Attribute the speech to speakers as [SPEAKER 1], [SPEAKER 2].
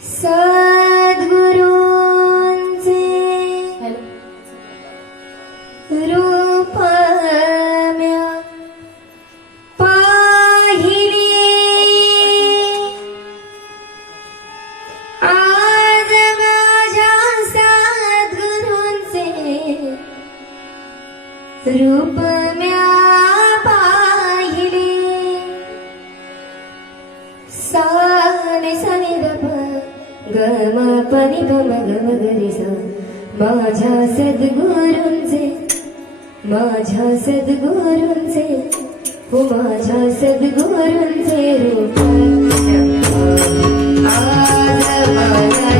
[SPEAKER 1] सद्गुरूंचे रूप पाहिले. आज माझ्या सद्गुरूंचे रूप ग मा पाणी पम ग माझ्या सद्गुरूंचे माझ्या सद्गुरूंचे हो माझ्या सद्गुरूंचे रूप. आज माझ्या